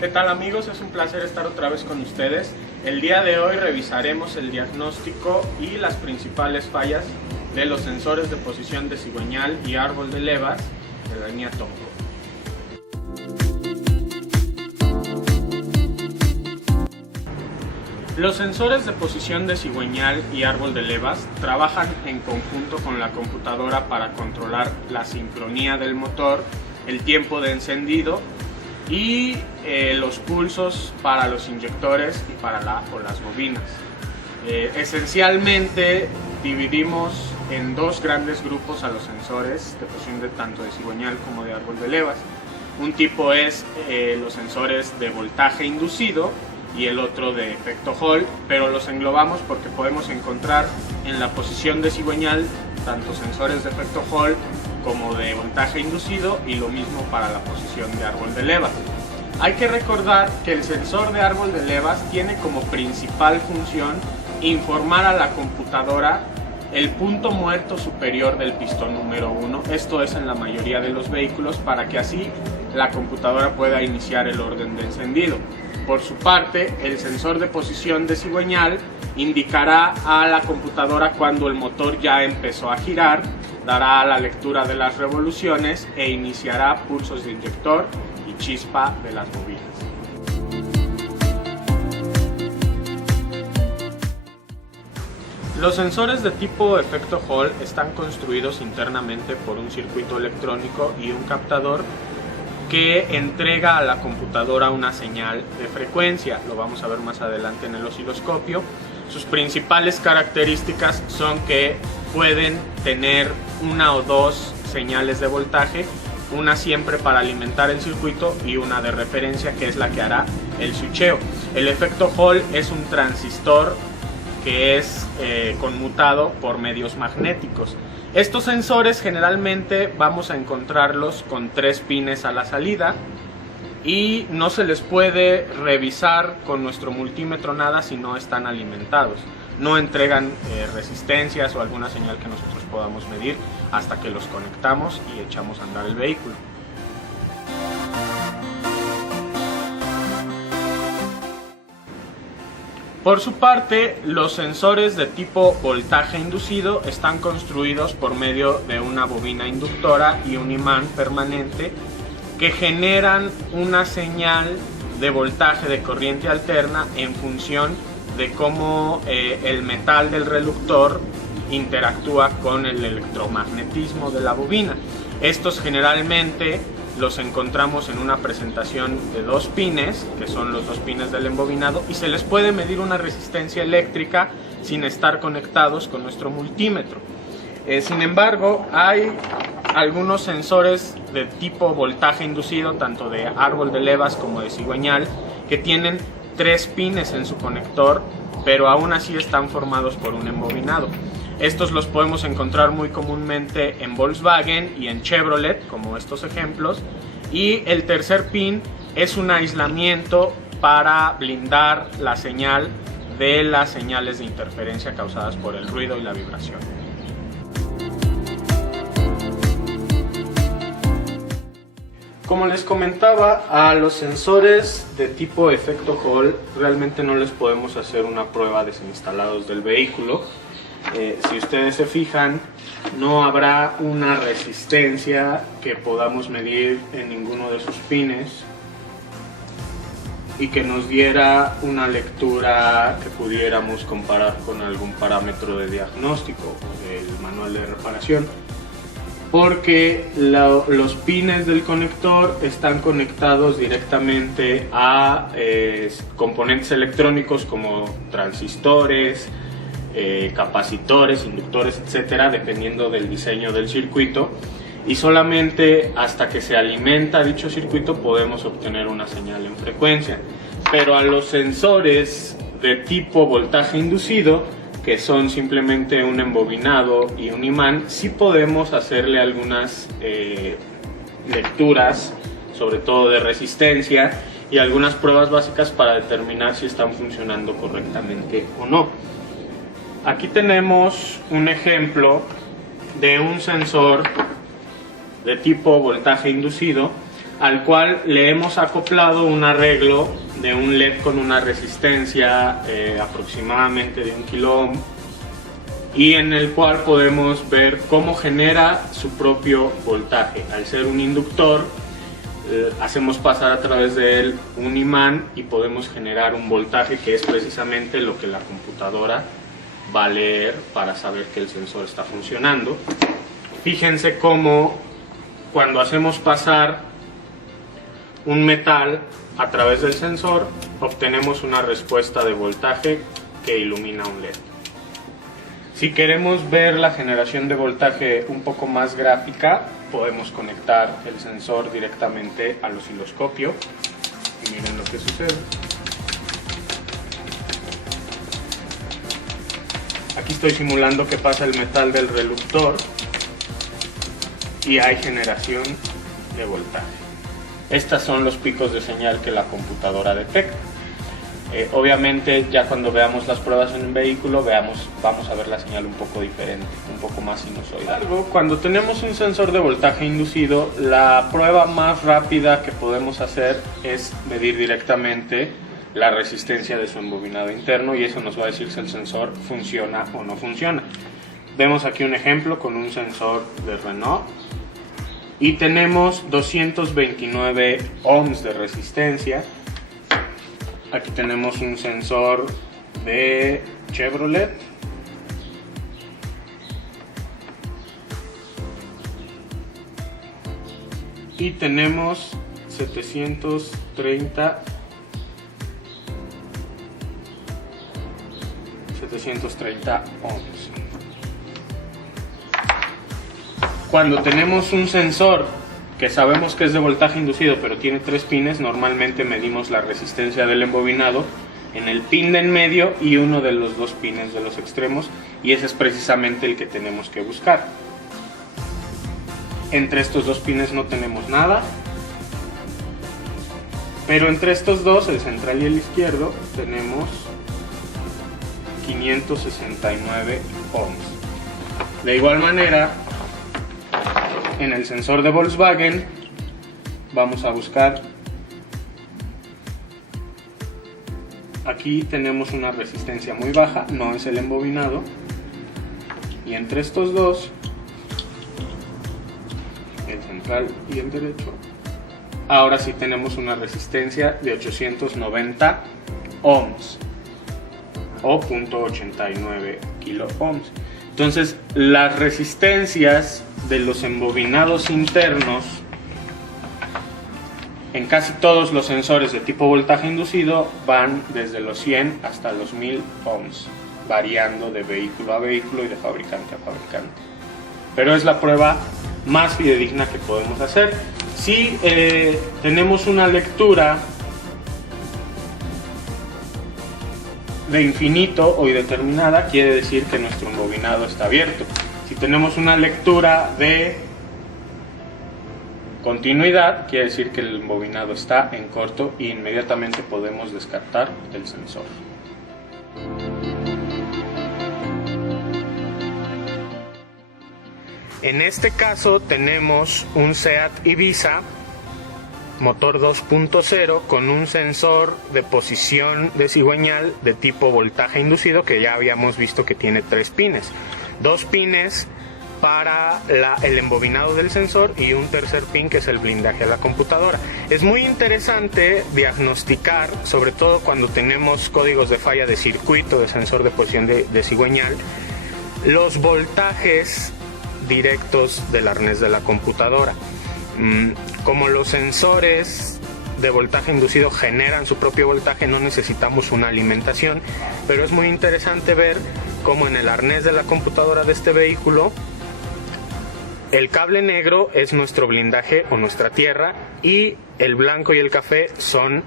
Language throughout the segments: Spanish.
¿Qué tal amigos? Es un placer estar otra vez con ustedes. El día de hoy revisaremos el diagnóstico y las principales fallas de los sensores de posición de cigüeñal y árbol de levas de la línea Tomco. Los sensores de posición de cigüeñal y árbol de levas trabajan en conjunto con la computadora para controlar la sincronía del motor, el tiempo de encendido y los pulsos para los inyectores y para las bobinas. Esencialmente dividimos en dos grandes grupos a los sensores de posición tanto de cigüeñal como de árbol de levas. Un tipo es los sensores de voltaje inducido y el otro de efecto Hall, pero los englobamos porque podemos encontrar en la posición de cigüeñal tanto sensores de efecto Hall como de voltaje inducido y lo mismo para la posición de árbol de levas. Hay que recordar que el sensor de árbol de levas tiene como principal función informar a la computadora el punto muerto superior del pistón número 1, esto es en la mayoría de los vehículos, para que así la computadora pueda iniciar el orden de encendido. Por su parte, el sensor de posición de cigüeñal indicará a la computadora cuando el motor ya empezó a girar, dará la lectura de las revoluciones e iniciará pulsos de inyector y chispa de las bobinas. Los sensores de tipo efecto Hall están construidos internamente por un circuito electrónico y un captador que entrega a la computadora una señal de frecuencia. Lo vamos a ver más adelante en el osciloscopio. Sus principales características son que pueden tener una o dos señales de voltaje, una siempre para alimentar el circuito y una de referencia que es la que hará el switcheo. El efecto Hall es un transistor que es conmutado por medios magnéticos. Estos sensores generalmente vamos a encontrarlos con 3 pines a la salida y no se les puede revisar con nuestro multímetro nada si no están alimentados. No entregan resistencias o alguna señal que nosotros podamos medir hasta que los conectamos y echamos a andar el vehículo. Por su parte, los sensores de tipo voltaje inducido están construidos por medio de una bobina inductora y un imán permanente que generan una señal de voltaje de corriente alterna en función de cómo el metal del reductor interactúa con el electromagnetismo de la bobina. Estos generalmente los encontramos en una presentación de 2 pines, que son los 2 pines del embobinado, y se les puede medir una resistencia eléctrica sin estar conectados con nuestro multímetro. Sin embargo, hay algunos sensores de tipo voltaje inducido, tanto de árbol de levas como de cigüeñal, que tienen 3 pines en su conector, pero aún así están formados por un embobinado. Estos los podemos encontrar muy comúnmente en Volkswagen y en Chevrolet, como estos ejemplos. Y el tercer pin es un aislamiento para blindar la señal de las señales de interferencia causadas por el ruido y la vibración. Como les comentaba, a los sensores de tipo efecto Hall realmente no les podemos hacer una prueba desinstalados del vehículo. Si ustedes se fijan, no habrá una resistencia que podamos medir en ninguno de sus pines y que nos diera una lectura que pudiéramos comparar con algún parámetro de diagnóstico, el manual de reparación, porque los pines del conector están conectados directamente a componentes electrónicos como transistores, capacitores, inductores, etcétera, dependiendo del diseño del circuito, y solamente hasta que se alimenta dicho circuito podemos obtener una señal en frecuencia. Pero a los sensores de tipo voltaje inducido, que son simplemente un embobinado y un imán, sí podemos hacerle algunas lecturas, sobre todo de resistencia, y algunas pruebas básicas para determinar si están funcionando correctamente o no. Aquí tenemos un ejemplo de un sensor de tipo voltaje inducido al cual le hemos acoplado un arreglo de un LED con una resistencia aproximadamente de 1 kilo ohm, y en el cual podemos ver cómo genera su propio voltaje. Al ser un inductor, hacemos pasar a través de él un imán y podemos generar un voltaje, que es precisamente lo que la computadora va a leer para saber que el sensor está funcionando. Fíjense cómo cuando hacemos pasar un metal a través del sensor, obtenemos una respuesta de voltaje que ilumina un LED. Si queremos ver la generación de voltaje un poco más gráfica, podemos conectar el sensor directamente al osciloscopio y miren lo que sucede. Aquí estoy simulando que pasa el metal del reluctor y hay generación de voltaje. Estos son los picos de señal que la computadora detecta. Obviamente ya cuando veamos las pruebas en un vehículo vamos a ver la señal un poco diferente, un poco más sinusoidal. Cuando tenemos un sensor de voltaje inducido, la prueba más rápida que podemos hacer es medir directamente la resistencia de su embobinado interno, y eso nos va a decir si el sensor funciona o no funciona. Vemos aquí un ejemplo con un sensor de Renault y tenemos 229 ohms de resistencia. Aquí tenemos un sensor de Chevrolet y tenemos 730 ohms. Cuando tenemos un sensor que sabemos que es de voltaje inducido pero tiene 3 pines, normalmente medimos la resistencia del embobinado en el pin de en medio y uno de los 2 pines de los extremos, y ese es precisamente el que tenemos que buscar. Entre estos 2 pines no tenemos nada, pero entre estos dos, el central y el izquierdo, tenemos 569 ohms. De igual manera, en el sensor de Volkswagen vamos a buscar, aquí tenemos una resistencia muy baja, no es el embobinado, y entre estos dos, el central y el derecho, ahora sí tenemos una resistencia de 890 ohms o 0.89 kilo ohms. Entonces, las resistencias de los embobinados internos en casi todos los sensores de tipo voltaje inducido van desde los 100 hasta los 1000 ohms, variando de vehículo a vehículo y de fabricante a fabricante. Pero es la prueba más fidedigna que podemos hacer. Si tenemos una lectura de infinito o indeterminada, quiere decir que nuestro embobinado está abierto. Si tenemos una lectura de continuidad, quiere decir que el embobinado está en corto y inmediatamente podemos descartar el sensor. En este caso tenemos un SEAT Ibiza motor 2.0 con un sensor de posición de cigüeñal de tipo voltaje inducido, que ya habíamos visto que tiene 3 pines. 2 pines para el embobinado del sensor y un tercer pin que es el blindaje a la computadora. Es muy interesante diagnosticar, sobre todo cuando tenemos códigos de falla de circuito de sensor de posición de cigüeñal, los voltajes directos del arnés de la computadora. Como los sensores de voltaje inducido generan su propio voltaje, no necesitamos una alimentación, pero es muy interesante ver cómo en el arnés de la computadora de este vehículo el cable negro es nuestro blindaje o nuestra tierra y el blanco y el café son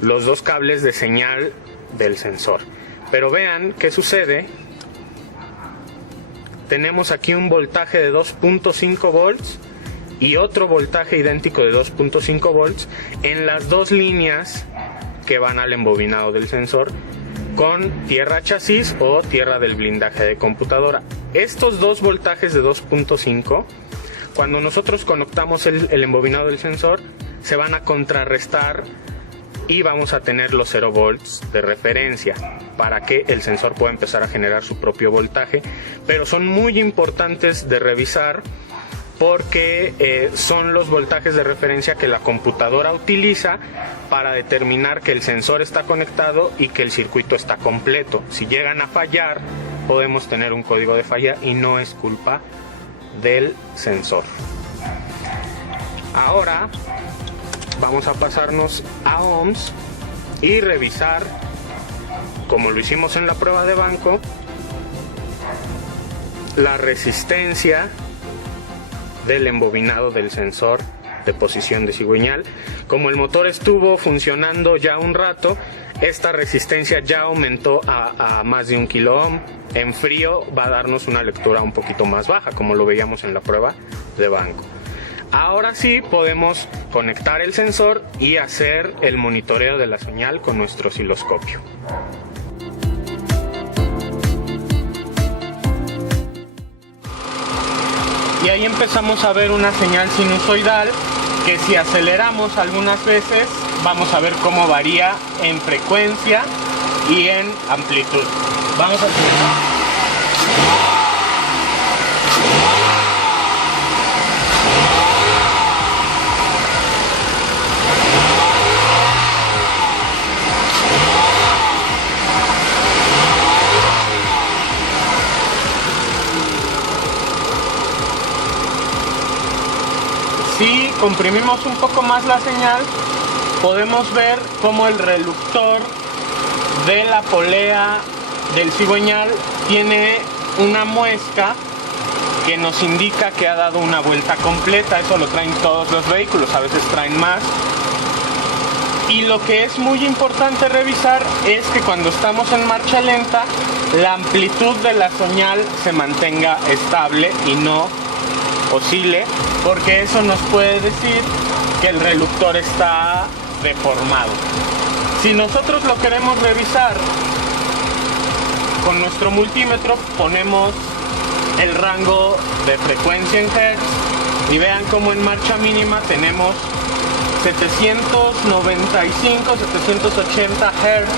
los 2 cables de señal del sensor. Pero vean qué sucede. Tenemos aquí un voltaje de 2.5 volts y otro voltaje idéntico de 2.5 volts en las 2 líneas que van al embobinado del sensor con tierra chasis o tierra del blindaje de computadora. Estos 2 voltajes de 2.5 cuando nosotros conectamos el embobinado del sensor, se van a contrarrestar y vamos a tener los 0 volts de referencia para que el sensor pueda empezar a generar su propio voltaje, pero son muy importantes de revisar porque son los voltajes de referencia que la computadora utiliza para determinar que el sensor está conectado y que el circuito está completo. Si llegan a fallar, podemos tener un código de falla y no es culpa del sensor. Ahora vamos a pasarnos a ohms y revisar, como lo hicimos en la prueba de banco, la resistencia del embobinado del sensor de posición de cigüeñal. Como el motor estuvo funcionando ya un rato, esta resistencia ya aumentó a más de 1 kilo ohm. En frío va a darnos una lectura un poquito más baja, como lo veíamos en la prueba de banco. Ahora sí podemos conectar el sensor y hacer el monitoreo de la señal con nuestro osciloscopio. Y ahí empezamos a ver una señal sinusoidal que si aceleramos algunas veces vamos a ver cómo varía en frecuencia y en amplitud. Vamos a acelerar. Si comprimimos un poco más la señal, podemos ver cómo el reductor de la polea del cigüeñal tiene una muesca que nos indica que ha dado una vuelta completa. Eso lo traen todos los vehículos, a veces traen más. Y lo que es muy importante revisar es que cuando estamos en marcha lenta, la amplitud de la señal se mantenga estable y no oscile, porque eso nos puede decir que el reductor está deformado. Si nosotros lo queremos revisar con nuestro multímetro, ponemos el rango de frecuencia en hertz y vean cómo en marcha mínima tenemos 795, 780 hertz,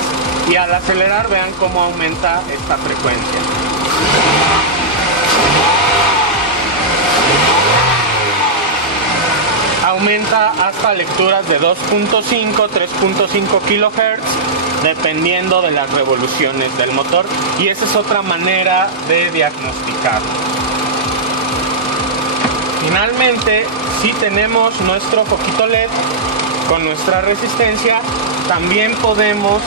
y al acelerar vean cómo aumenta esta frecuencia. Aumenta hasta lecturas de 2.5, 3.5 kHz, dependiendo de las revoluciones del motor, y esa es otra manera de diagnosticar. Finalmente, si tenemos nuestro foquito LED con nuestra resistencia, también podemos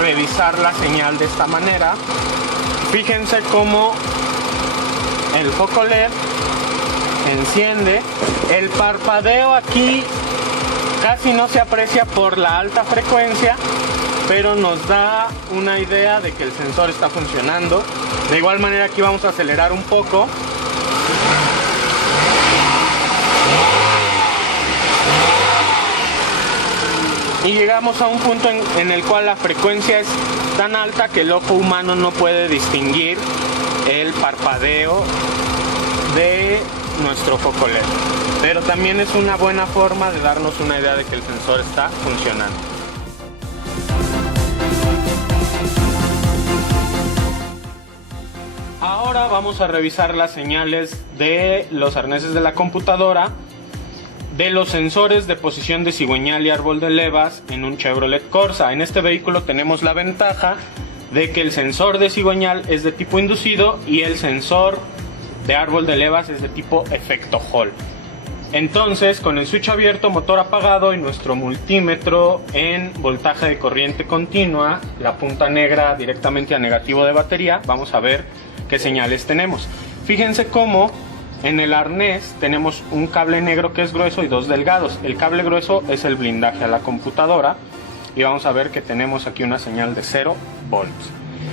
revisar la señal de esta manera. Fíjense cómo el foco LED enciende. El parpadeo aquí casi no se aprecia por la alta frecuencia, pero nos da una idea de que el sensor está funcionando. De igual manera aquí vamos a acelerar un poco. Y llegamos a un punto en el cual la frecuencia es tan alta que el ojo humano no puede distinguir el parpadeo de nuestro foco LED. Pero también es una buena forma de darnos una idea de que el sensor está funcionando. Ahora vamos a revisar las señales de los arneses de la computadora, de los sensores de posición de cigüeñal y árbol de levas en un Chevrolet Corsa. En este vehículo tenemos la ventaja de que el sensor de cigüeñal es de tipo inducido y el sensor de árbol de levas es de tipo efecto Hall. Entonces, con el switch abierto, motor apagado y nuestro multímetro en voltaje de corriente continua, la punta negra directamente a negativo de batería, vamos a ver qué señales tenemos. Fíjense cómo en el arnés tenemos un cable negro que es grueso y dos delgados. El cable grueso es el blindaje a la computadora y vamos a ver que tenemos aquí una señal de 0 volts.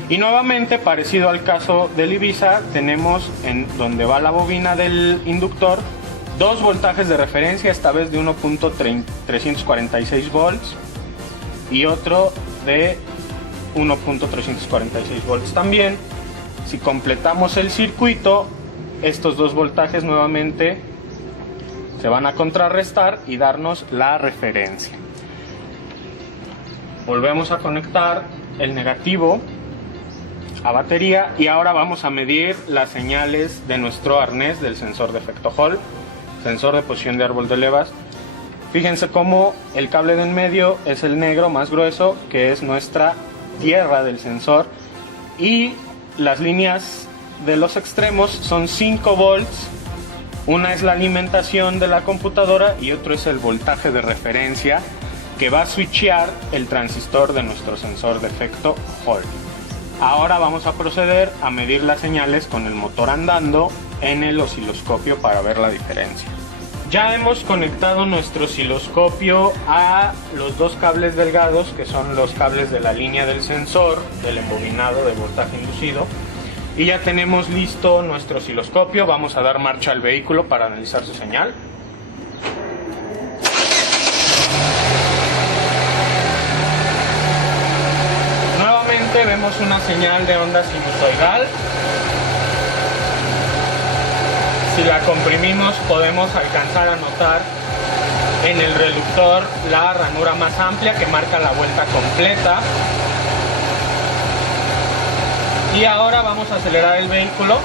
Y nuevamente, parecido al caso del Ibiza, tenemos en donde va la bobina del inductor dos voltajes de referencia, esta vez de 1.346 volts y otro de 1.346 volts también. Si completamos el circuito, estos dos voltajes nuevamente se van a contrarrestar y darnos la referencia. Volvemos a conectar el negativo a batería y ahora vamos a medir las señales de nuestro arnés del sensor de efecto Hall, sensor de posición de árbol de levas. Fíjense cómo el cable de en medio es el negro más grueso, que es nuestra tierra del sensor, y las líneas de los extremos son 5 volts. Una es la alimentación de la computadora y otro es el voltaje de referencia que va a switchear el transistor de nuestro sensor de efecto Hall. Ahora vamos a proceder a medir las señales con el motor andando en el osciloscopio para ver la diferencia. Ya hemos conectado nuestro osciloscopio a los dos cables delgados, que son los cables de la línea del sensor del embobinado de voltaje inducido, y ya tenemos listo nuestro osciloscopio. Vamos a dar marcha al vehículo para analizar su señal. Nuevamente vemos una señal de onda sinusoidal. Si la comprimimos podemos alcanzar a notar en el reductor la ranura más amplia que marca la vuelta completa. Y ahora vamos a acelerar el vehículo.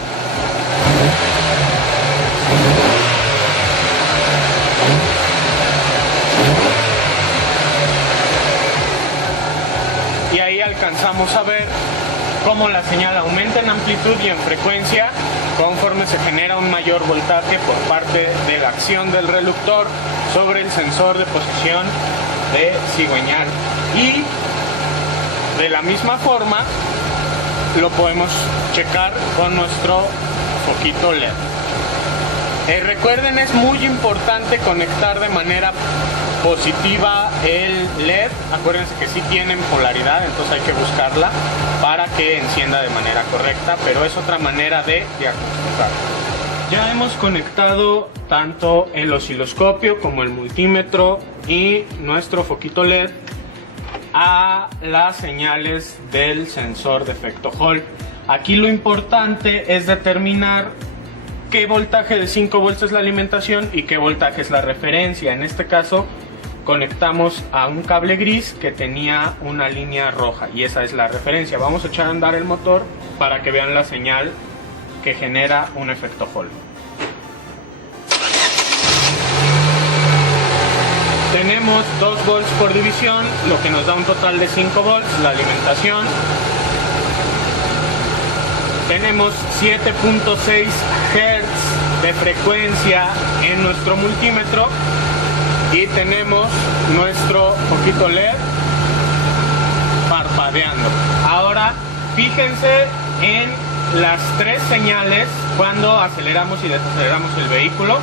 Y ahí alcanzamos a ver cómo la señal aumenta en amplitud y en frecuencia conforme se genera un mayor voltaje por parte de la acción del reductor sobre el sensor de posición de cigüeñal. Y de la misma forma lo podemos checar con nuestro foquito LED. Recuerden, es muy importante conectar de manera positiva el LED. Acuérdense que sí tienen polaridad, entonces hay que buscarla para que encienda de manera correcta, pero es otra manera de diagnosticar. Ya hemos conectado tanto el osciloscopio como el multímetro y nuestro foquito LED a las señales del sensor de efecto Hall. Aquí lo importante es determinar qué voltaje de 5 volts es la alimentación y qué voltaje es la referencia. En este caso conectamos a un cable gris que tenía una línea roja y esa es la referencia. Vamos a echar a andar el motor para que vean la señal que genera un efecto Hall. Tenemos 2 volts por división, lo que nos da un total de 5 volts, la alimentación. Tenemos 7.6 Hz de frecuencia en nuestro multímetro y tenemos nuestro foquito LED parpadeando. Ahora fíjense en las 3 señales cuando aceleramos y desaceleramos el vehículo.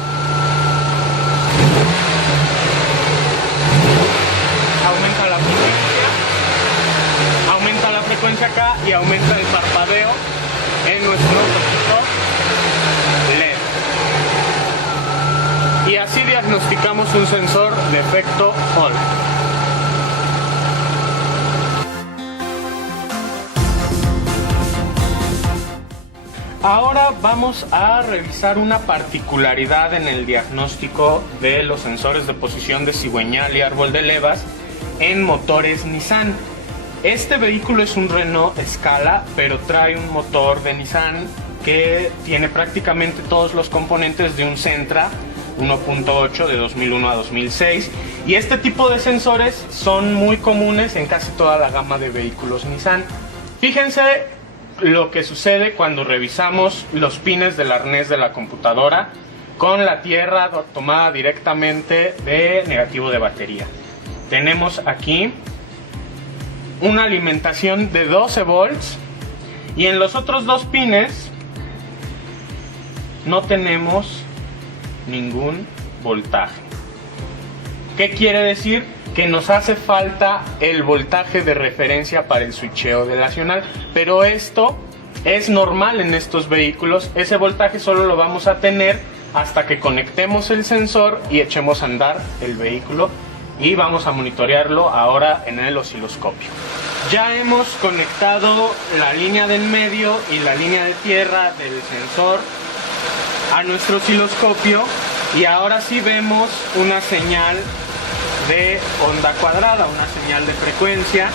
Aumenta la frecuencia acá y aumenta el parpadeo en nuestro foquito LED. Y así diagnosticamos un sensor de efecto Hall. Ahora vamos a revisar una particularidad en el diagnóstico de los sensores de posición de cigüeñal y árbol de levas en motores Nissan. Este vehículo es un Renault Scala, pero trae un motor de Nissan que tiene prácticamente todos los componentes de un Sentra 1.8 de 2001 a 2006, y este tipo de sensores son muy comunes en casi toda la gama de vehículos Nissan. Fíjense lo que sucede cuando revisamos los pines del arnés de la computadora con la tierra tomada directamente de negativo de batería. Tenemos aquí una alimentación de 12 volts y en los otros 2 pines no tenemos ningún voltaje. ¿Qué quiere decir? Que nos hace falta el voltaje de referencia para el switcheo de nacional, pero esto es normal en estos vehículos. Ese voltaje solo lo vamos a tener hasta que conectemos el sensor y echemos a andar el vehículo, y vamos a monitorearlo ahora en el osciloscopio. Ya hemos conectado la línea del medio y la línea de tierra del sensor a nuestro osciloscopio Y ahora sí vemos una señal de onda cuadrada, una señal de frecuencia.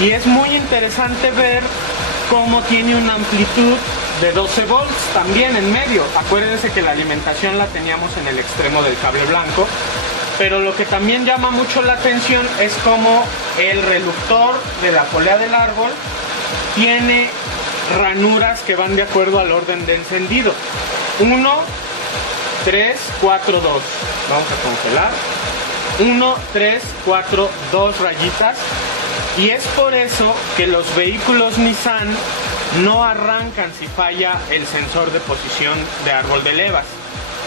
Y es muy interesante ver cómo tiene una amplitud de 12 volts también en medio. Acuérdense que la alimentación la teníamos en el extremo del cable blanco. Pero lo que también llama mucho la atención es cómo el reductor de la polea del árbol tiene ranuras que van de acuerdo al orden de encendido. 1, 3, 4, 2. Vamos a congelar. 1, 3, 4, 2 rayitas. Y es por eso que los vehículos Nissan no arrancan si falla el sensor de posición de árbol de levas.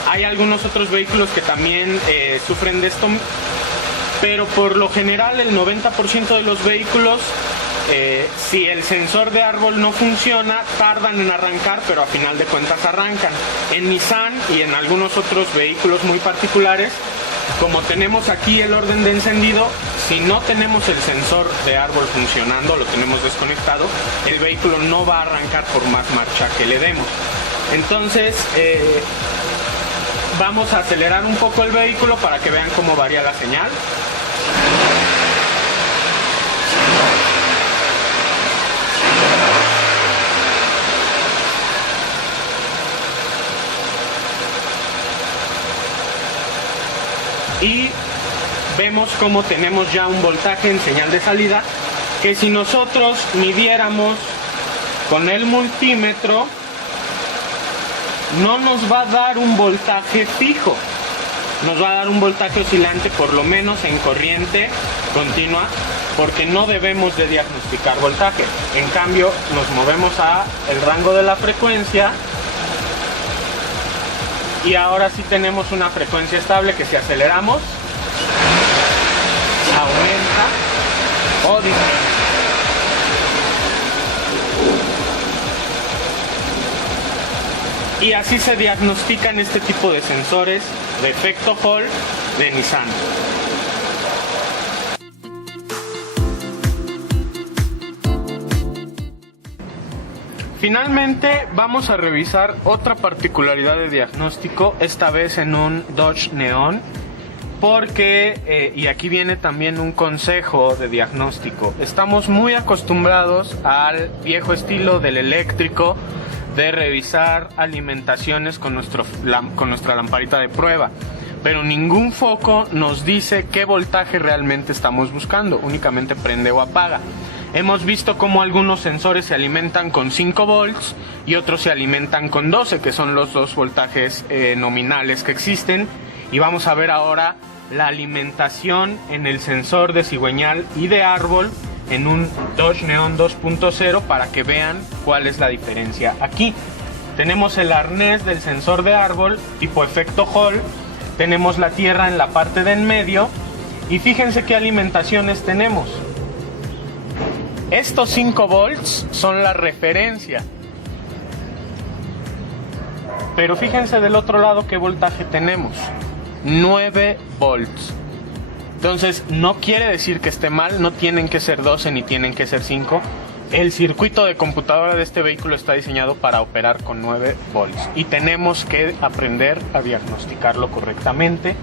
Hay algunos otros vehículos que también sufren de esto, pero por lo general el 90% de los vehículos, si el sensor de árbol no funciona, tardan en arrancar, pero a final de cuentas arrancan. En Nissan y en algunos otros vehículos muy particulares, como tenemos aquí el orden de encendido, si no tenemos el sensor de árbol funcionando, lo tenemos desconectado, el vehículo no va a arrancar por más marcha que le demos. Entonces, vamos a acelerar un poco el vehículo para que vean cómo varía la señal. Y vemos cómo tenemos ya un voltaje en señal de salida, que si nosotros midiéramos con el multímetro, no nos va a dar un voltaje fijo, nos va a dar un voltaje oscilante, por lo menos en corriente continua, porque no debemos de diagnosticar voltaje. En cambio, nos movemos a el rango de la frecuencia y ahora sí tenemos una frecuencia estable que si aceleramos, aumenta o disminuye. Y así se diagnostican este tipo de sensores de efecto Hall de Nissan. Finalmente vamos a revisar otra particularidad de diagnóstico, esta vez en un Dodge Neon, porque, y aquí viene también un consejo de diagnóstico, estamos muy acostumbrados al viejo estilo del eléctrico, de revisar alimentaciones con nuestra lamparita de prueba, pero ningún foco nos dice qué voltaje realmente estamos buscando, únicamente prende o apaga. Hemos visto cómo algunos sensores se alimentan con 5 volts y otros se alimentan con 12, que son los dos voltajes nominales que existen, y vamos a ver ahora la alimentación en el sensor de cigüeñal y de árbol en un Dodge Neon 2.0 para que vean cuál es la diferencia. Aquí tenemos el arnés del sensor de árbol tipo efecto Hall, tenemos la tierra en la parte de en medio y fíjense qué alimentaciones tenemos. Estos 5 volts son la referencia, pero fíjense del otro lado qué voltaje tenemos, 9 volts. Entonces, no quiere decir que esté mal, no tienen que ser 12 ni tienen que ser 5. El circuito de computadora de este vehículo está diseñado para operar con 9 volts y tenemos que aprender a diagnosticarlo correctamente,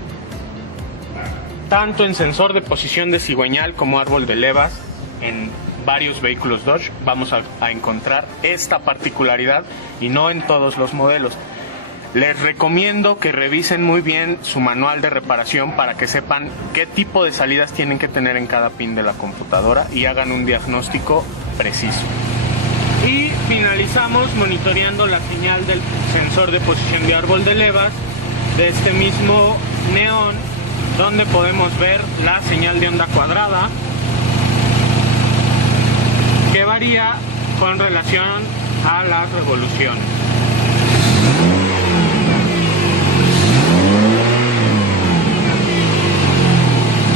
tanto en sensor de posición de cigüeñal como árbol de levas. En varios vehículos Dodge vamos a encontrar esta particularidad y no en todos los modelos. Les recomiendo que revisen muy bien su manual de reparación para que sepan qué tipo de salidas tienen que tener en cada pin de la computadora y hagan un diagnóstico preciso. Y finalizamos monitoreando la señal del sensor de posición de árbol de levas de este mismo Neon, donde podemos ver la señal de onda cuadrada que varía con relación a las revoluciones.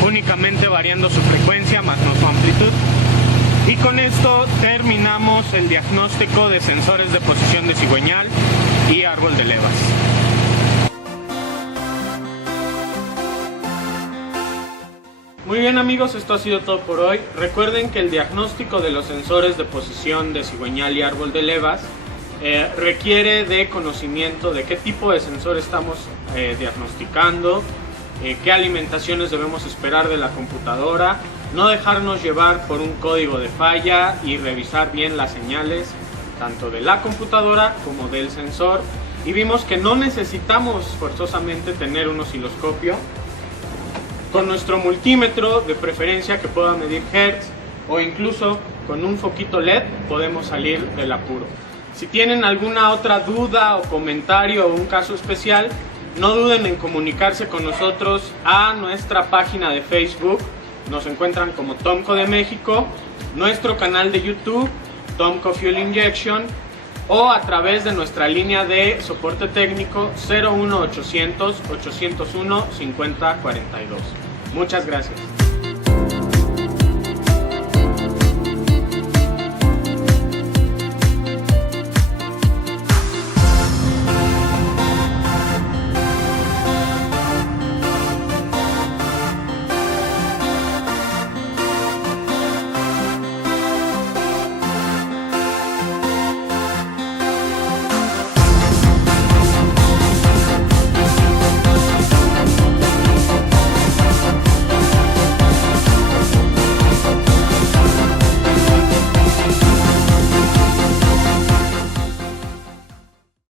Únicamente variando su frecuencia más no su amplitud. Y con esto terminamos el diagnóstico de sensores de posición de cigüeñal y árbol de levas. Muy bien amigos, esto ha sido todo por hoy. Recuerden que el diagnóstico de los sensores de posición de cigüeñal y árbol de levas requiere de conocimiento de qué tipo de sensor estamos diagnosticando, qué alimentaciones debemos esperar de la computadora, no dejarnos llevar por un código de falla y revisar bien las señales tanto de la computadora como del sensor. Y vimos que no necesitamos forzosamente tener un osciloscopio. Con nuestro multímetro, de preferencia que pueda medir hertz, o incluso con un foquito LED, podemos salir del apuro. Si tienen alguna otra duda o comentario o un caso especial, no duden en comunicarse con nosotros a nuestra página de Facebook. Nos encuentran como Tomco de México, nuestro canal de YouTube, Tomco Fuel Injection, o a través de nuestra línea de soporte técnico 01800 801 5042. Muchas gracias.